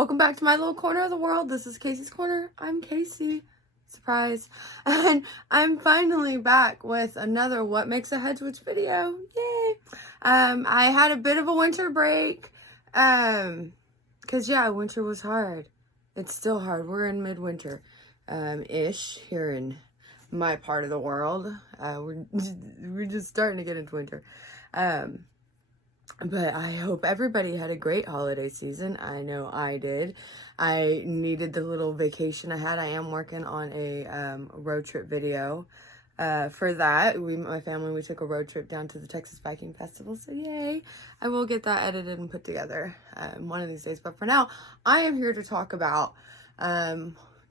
Welcome back to my little corner of the world. This is Casey's Corner. I'm Casey. Surprise. And I'm finally back with another What Makes a Hedgewitch video. Yay! I had a bit of a winter break. Cause yeah, winter was hard. It's still hard. We're in midwinter, ish here in my part of the world. We're just starting to get into winter. But I hope everybody had a great holiday season. I know I did. I needed the little vacation I had. I am working on a road trip video. For that, my family, we took a road trip down to the Texas Biking Festival. So yay! I will get that edited and put together one of these days. But for now, I am here to talk about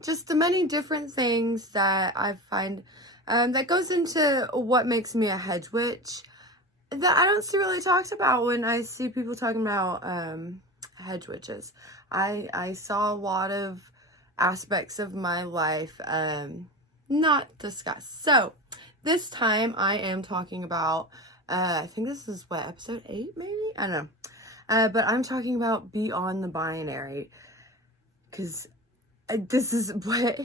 just the many different things that I find that goes into what makes me a hedge witch that I don't see really talked about when I see people talking about hedge witches. I saw a lot of aspects of my life not discussed. So this time I am talking about, I think this is what, episode 8 maybe? I don't know. But I'm talking about beyond the binary. Because this is what,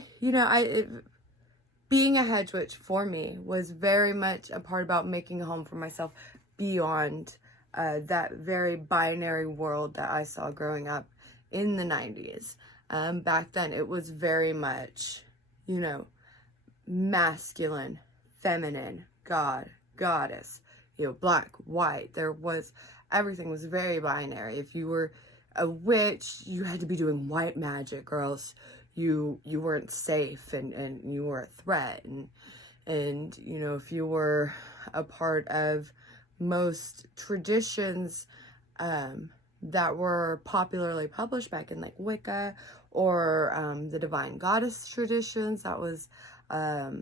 being a hedge witch for me was very much a part about making a home for myself beyond that very binary world that I saw growing up in the 90s. Back then, it was very much, masculine, feminine, God, goddess, black, white. Everything was very binary. If you were a witch, you had to be doing white magic, or else you weren't safe and you were a threat. And if you were a part of most traditions that were popularly published back in like Wicca or the divine goddess traditions, that was a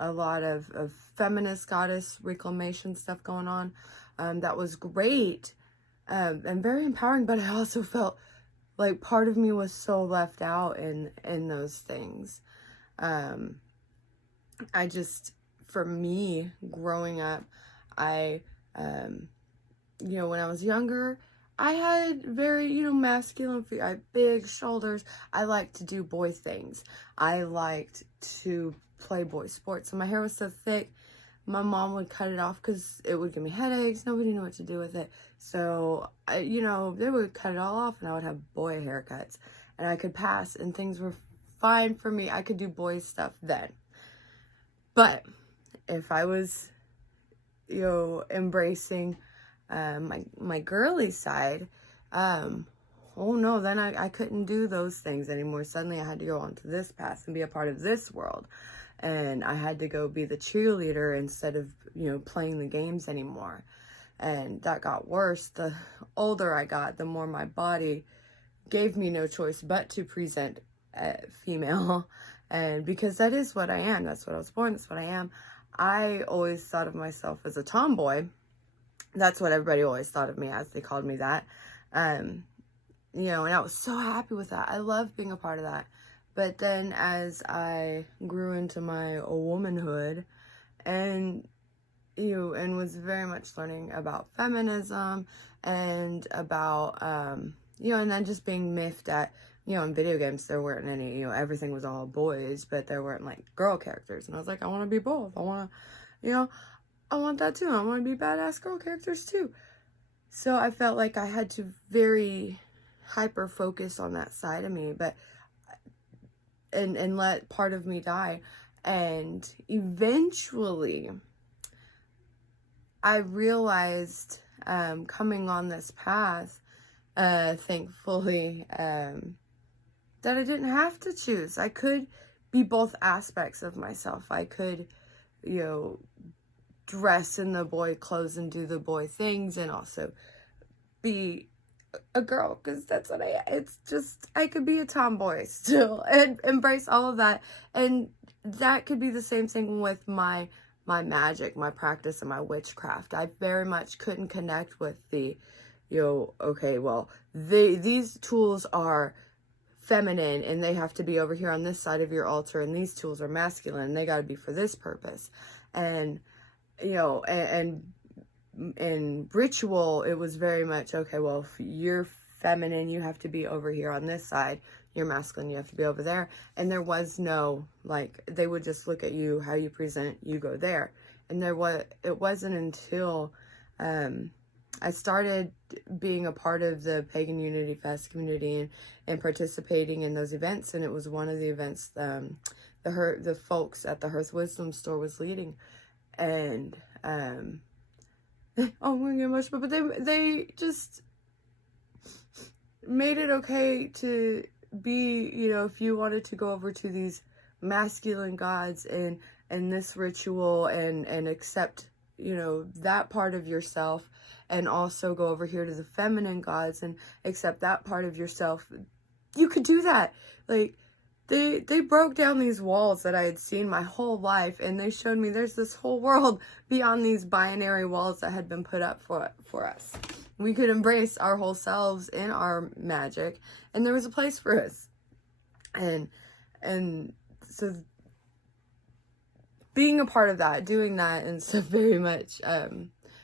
lot of feminist goddess reclamation stuff going on. That was great and very empowering, but I also felt like part of me was so left out in those things. For me, growing up, when I was younger, I had very, masculine feet. I had big shoulders. I liked to do boy things. I liked to play boy sports. So my hair was so thick, my mom would cut it off because it would give me headaches. Nobody knew what to do with it. So, they would cut it all off and I would have boy haircuts. And I could pass and things were fine for me. I could do boy stuff then. But if I was, embracing my girly side, oh no, then I couldn't do those things anymore. Suddenly I had to go onto this path and be a part of this world. And I had to go be the cheerleader instead of, playing the games anymore. And that got worse. The older I got, the more my body gave me no choice but to present female. And because that is what I am. That's what I was born. That's what I am. I always thought of myself as a tomboy. That's what everybody always thought of me as. They called me that. And I was so happy with that. I loved being a part of that. But then as I grew into my womanhood and was very much learning about feminism and about, and then just being miffed at, in video games, there weren't any, everything was all boys, but there weren't like girl characters. And I was like, I want to be both. I want to, I want that too. I want to be badass girl characters too. So I felt like I had to very hyper focus on that side of me, but and let part of me die. And eventually I realized, coming on this path, thankfully, that I didn't have to choose. I could be both aspects of myself. I could, dress in the boy clothes and do the boy things, and also be a girl, because that's what it's just, I could be a tomboy still and embrace all of that. And that could be the same thing with my magic, my practice, and my witchcraft. I very much couldn't connect with the, okay, well, these tools are feminine and they have to be over here on this side of your altar, and these tools are masculine and they got to be for this purpose. And and ritual, it was very much, okay, well, if you're feminine, you have to be over here on this side. You're masculine, you have to be over there. And there was no, like, they would just look at you, how you present, you go there. And it wasn't until I started being a part of the Pagan Unity Fest community and participating in those events. And it was one of the events the folks at the Hearth Wisdom store was leading. And, oh, I'm going to get emotional, but they just made it okay to be, you know, if you wanted to go over to these masculine gods and this ritual and accept, you know, that part of yourself, and also go over here to the feminine gods and accept that part of yourself, you could do that. Like, they broke down these walls that I had seen my whole life, and they showed me there's this whole world beyond these binary walls that had been put up for us. We could embrace our whole selves in our magic, and there was a place for us. And so being a part of that, doing that, and so very much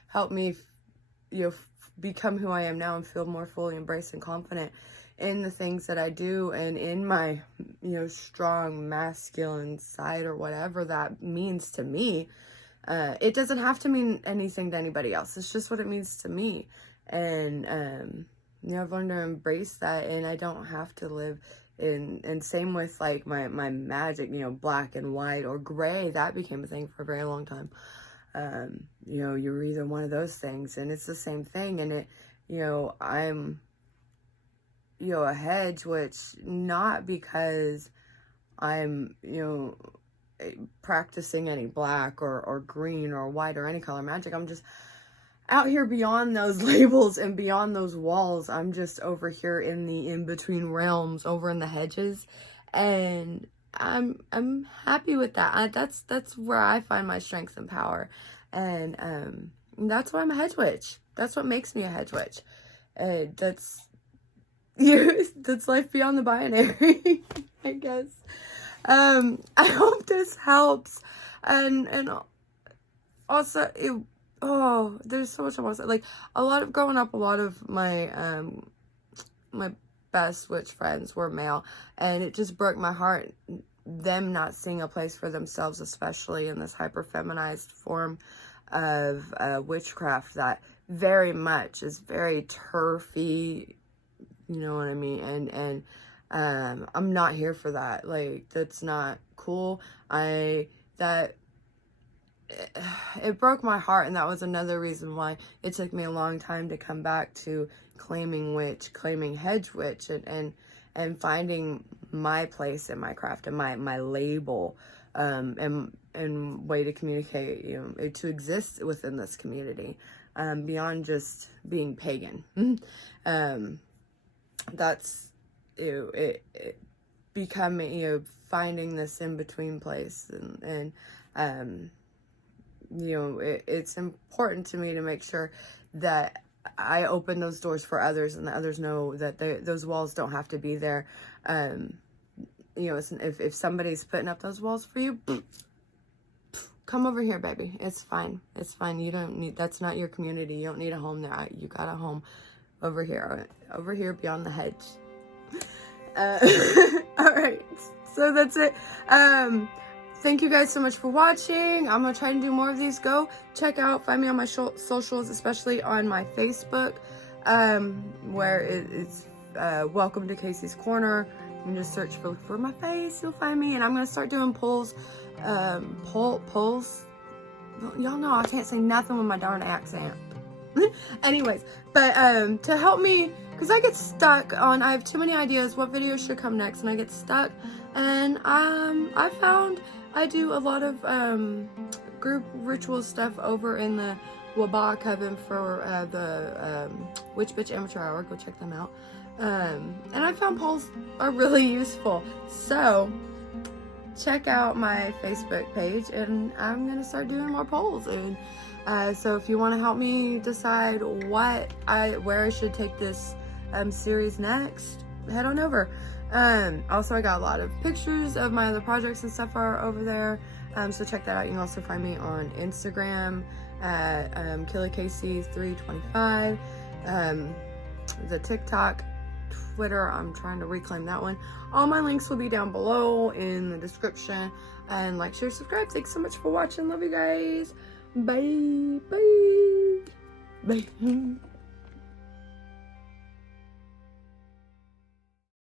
helped me, you know, become who I am now and feel more fully embraced and confident in the things that I do and in my, you know, strong masculine side, or whatever that means to me. It doesn't have to mean anything to anybody else. It's just what it means to me. And, you know, I've learned to embrace that, and I don't have to live and same with like my magic, you know, black and white or gray. That became a thing for a very long time. You know, you're either one of those things, and it's the same thing. And it, you know, I'm, you know, a Hedgewitch, not because I'm, you know, practicing any black or green or white or any color magic. I'm just out here beyond those labels and beyond those walls. I'm just over here in the in-between realms, over in the hedges, and I'm happy with that. That's where I find my strength and power, and that's why I'm a Hedgewitch. That's what makes me a Hedgewitch. That's that's life beyond the binary, I guess. I hope this helps, and also there's so much I want to say. Like, growing up, a lot of my my best witch friends were male, and it just broke my heart, them not seeing a place for themselves, especially in this hyper feminized form of witchcraft that very much is very turfy, you know what I mean? And I'm not here for that. Like, that's not cool. It broke my heart, and that was another reason why it took me a long time to come back to claiming witch, claiming Hedgewitch, and finding my place in my craft and my label, and way to communicate, you know, to exist within this community, beyond just being pagan. That's, you know, it becoming, you know, finding this in-between place, and you know, it's important to me to make sure that I open those doors for others, and that others know that those walls don't have to be there. You know, if somebody's putting up those walls for you, come over here, baby. It's fine. It's fine. You don't need, that's not your community. You don't need a home there. You got a home over here beyond the hedge. All right. So that's it. Thank you guys so much for watching. I'm going to try to do more of these. Go check out, find me on my socials, especially on my Facebook, where it's Welcome to Casey's Corner. You can just search for my face. You'll find me. And I'm going to start doing polls. Polls. Y'all know I can't say nothing with my darn accent. Anyways, but to help me, because I get stuck on, I have too many ideas what video should come next, and I get stuck. And I found I do a lot of group ritual stuff over in the Waba Coven for the Witch Bitch Amateur Hour. Go check them out. And I found polls are really useful. So check out my Facebook page, and I'm gonna start doing more polls. And so if you want to help me decide where I should take this series next, head on over. Also, I got a lot of pictures of my other projects and stuff are over there, so check that out. You can also find me on Instagram at KillyCasey325, the TikTok Twitter. I'm trying to reclaim that one. All my links will be down below in the description. And like, share, subscribe. Thanks so much for watching. Love you guys. Bye. Bye. Bye.